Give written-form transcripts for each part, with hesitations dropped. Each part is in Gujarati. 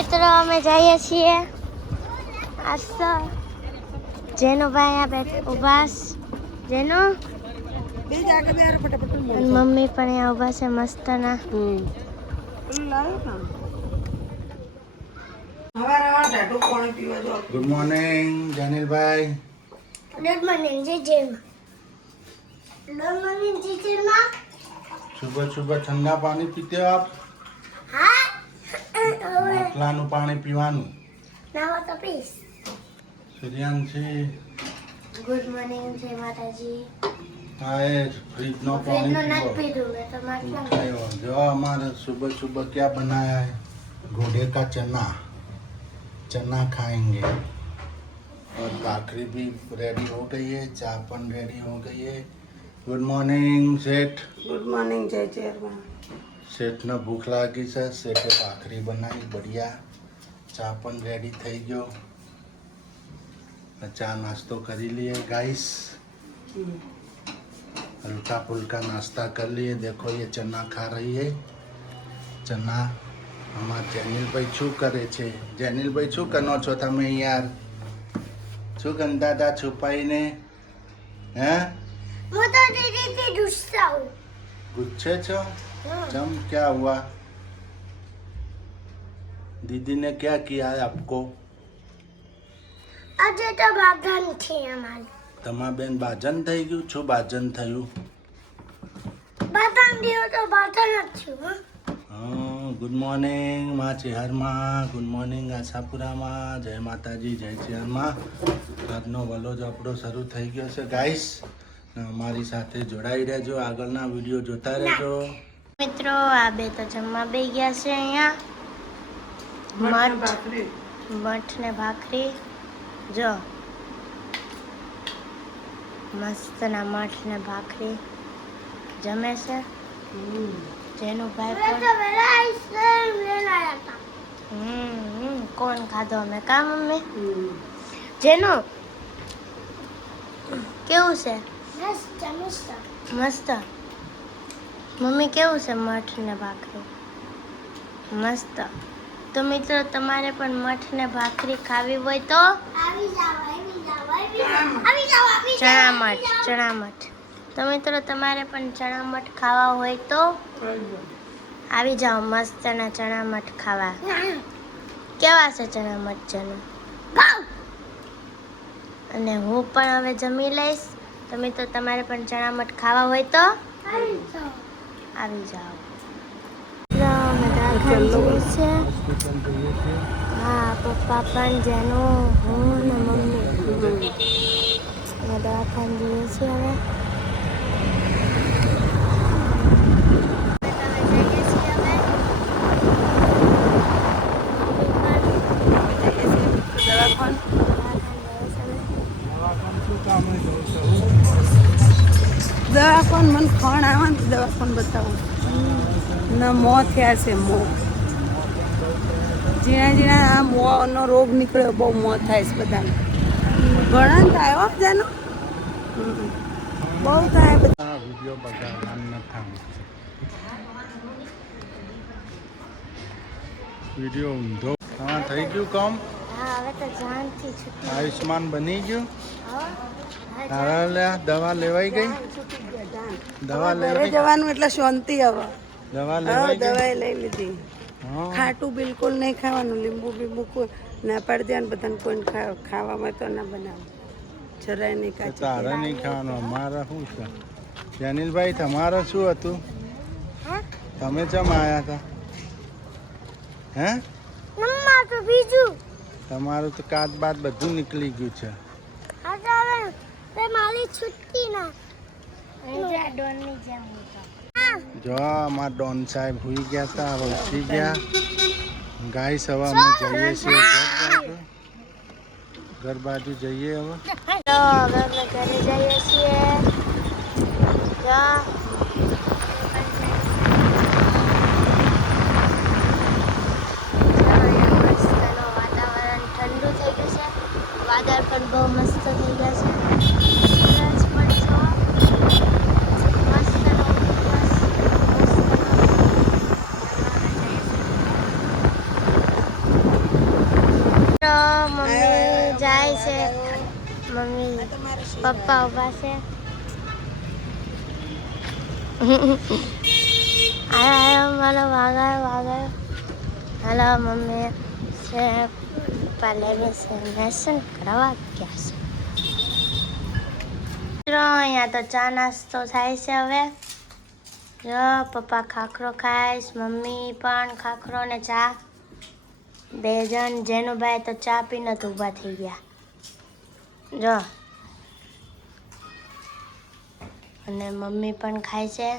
મિત્રો અમે જઈએ છીએ આજ તો જેનો ભાઈ આ બેઠ ઊભા જેનો અને મમ્મી પણ અહીંયા ઊભા છે મસ્તના गुड मॉर्निंग जैनिल भाई। गुड मॉर्निंग जी जी गुड मॉर्निंग जी जी माँ। सुबह सुबह ठंडा पानी पीते हो आप? हाँ માટલાનું પાણી પીવાનું। નાવા તો પ્લીઝ। સૂર્યાંશી ગુડ મોર્નિંગ જય માતાજી। આ એ ફ્રીજનો પાણી ફ્રીજનો પીવો। નથી પીધું મેં તો માટલા उठायो। जो हमारे सुबह सुबह क्या बनाया है? घोड़े का चना। चना खाएंगे और भाखरी भी रेडी हो गई है, चापन रेडी हो गई है। गुड मॉर्निंग सेठ। गुड मॉर्निंग जय चेयरमैन। सेठ ने भूख लागी છે સેઠે ભાખરી બનાવી બઢિયા ચા પણ રેડી થઈ ગયો ચા નાસ્તો કરી लिए गाइस हल्का फुल्का नाश्ता कर लिए। देखो ये चना खा रही है। चना हमार जेनिल भाई શું કરે છે? જેનિલ ભાઈ શું કરનો છો તમે યાર? શું કરતા હતા છુપાઈને? હે હું તો દીદીથી ગુસ્સા હું। ગુસ્સે છો? जम क्या हुआ? दीदी ने क्या किया है आपको? આજે તો બાધન છે અમારી। તમા બેન બાજન થઈ ગયું? શું બાજન થયું? બાધન દીવો તો બાધન જ છું ગુડ મોર્નિંગ માં ચેહરમાં, ગુડ મોર્નિંગ આશાપુરામાં। જય માતાજી, જય ચેહરમાં। આજનો વલોજ આપણો શરૂ થઈ ગયો છે ગાઈસ। અમારી સાથે જોડાઈ રહેજો, આગળના વિડીયો જોતા રહેજો। મિત્રો આ બે તો જમવા બેસી ગયા છે અહીંયા। મઠ ને ભાખરી જો મસ્તના મઠ ને ભાખરી જમે છે। જેનું ભાઈ કોણ ખાધો અમે કા મમ્મી? જેનું કેવું છે? મસ્ત મમ્મી કેવું છે મઠ ને ભાખરી? મસ્ત। તો મિત્રો તમારે પણ મઠ ને ભાખરી ખાવી હોય તો ચણા મઠ। તો મિત્રો તમારે પણ ચણા મઠ ખાવા હોય તો આવી જાઓ મસ્તના ચણા મઠ ખાવા। કેવા છે ચણા મઠ જેનું? અને હું પણ હવે જમી લઈશ। તો મિત્રો તમારે પણ ચણા મઠ ખાવા હોય તો આવી જાઓ। હા પપ્પા પણ જેનું હું ને મમ્મી દવાખાને જઈએ છીએ હવે। દવાખાન મને ખણ આવે ને દવાખાન બતાવું ના મોં થયા છે મોં ઝીણા ઝીણા આ મોંનો રોગ નીકળ્યો બહુ મોં થાય છે બધાને ઘણા થાય હો બધાનો બહુ થાય બધા વિડીયો બગાડવાનું નથી। વિડીયો ઊંધો હા થઈ ગયું કામ। હા હવે તો જાનથી છૂટી આયુષ્માન બની ગયું। હા દવા લેવાઈ ગઈ? દવા ઘરે લેવાઈ જવાનું એટલે શાંતિ હવે દવા હા લેવાઈ ગઈ? દવાઈ લઈ લીધી હા ખાટું બિલકુલ નહીં ખાવાનું લીંબુ બીંબુ કોઈ ના પાડી દેવાનું બધાને કોઈને ખાવામાં તો ના બનાવે જરાય નહીં કાચી તારે નહીં ખાવાનું, અમારે શું છે? જેનિલભાઈ તમારે શું હતું? તમે ચમ આવ્યા હતા? હે મમ્મા તો બીજું તમારું તો કાચ બાદ બધું નીકળી ગયું છે। હા તો હવે તે મારી છૂટી ના ડોનની જેમ જો અમારા ડોન સાહેબ હુઈ ગયા હતા, હવે ઉઠી ગયા। ગાઈસ હવે અમે જઈએ છીએ ઘર બાજુ જઈએ હવે। તો હવે અમે ઘરે જઈએ છીએ। વાતાવરણ ઠંડુ થઈ ગયું છે, વાદળ પણ બહુ મસ્ત થઈ ગયા છે। સૂરજ પણ જો મસ્તનો મમ્મી તમારે પપ્પા ઉભા છે આયો મારો વાગાયો હાલો મમ્મી છે પપ્પા લેવે છે લેસન કરવા ગયા છે મિત્રો અહીંયા તો ચા નાસ્તો થાય છે હવે જો પપ્પા ખાખરો ખાઈશ મમ્મી પણ ખાખરો ને ચા 2 જણ જેનુભાઈ તો ચા પીને જ ઊભા થઈ ગયા જો અને મમ્મી પણ ખાય છે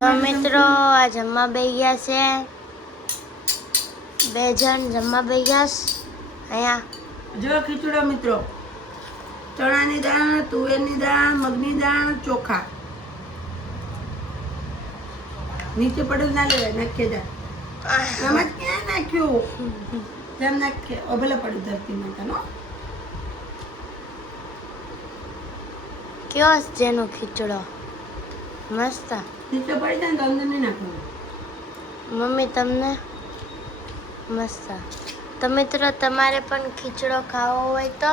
તો મિત્રો આ જમવા બેસી ગયા છે 2 જણ જમવા બેસી ગયા છે અહીંયા જો ખીચડો મિત્રો, ચણાની દાળ, તુવેરની દાળ, મગની દાળ, ચોખા. નીચે પડેલ ના લેવાય, નાખીએ જા. આમાં જ ક્યાં નાખ્યું? તેમ નાખીએ. ઓભલે પડ્યું ધરતી માતાનો. કયો છે જેનો ખીચડો મસ્ત. નીચે પડી જાય ને તો અંદર નહીં નાખવાનું. મમ્મી તમને મસ્ત. તો મિત્રો તમારે પણ ખીચડો ખાવો હોય તો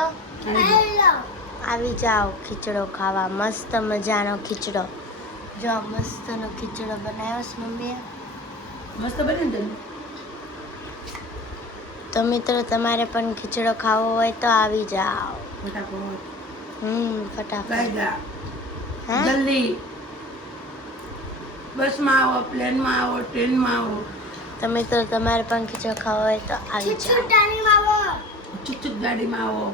આવી જાઓ ખીચડો ખાવા. મસ્ત મજાનો ખીચડો. જો મસ્તનો ખીચડો બનાવ્યો છે મમ્મીએ. મસ્ત બને ને તમે. તો મિત્રો તમારે પણ ખીચડો ખાવો હોય તો આવી જાઓ. ફટાફટ. ફટાફટ. ગાયગા. હા જલ્દી. બસમાં આવો, પ્લેનમાં આવો, ટ્રેનમાં આવો. તો મિત્રો તમારે પણ ખીચડો ખાવો હોય તો આવી જાઓ. છુક છુક ગાડીમાં આવો.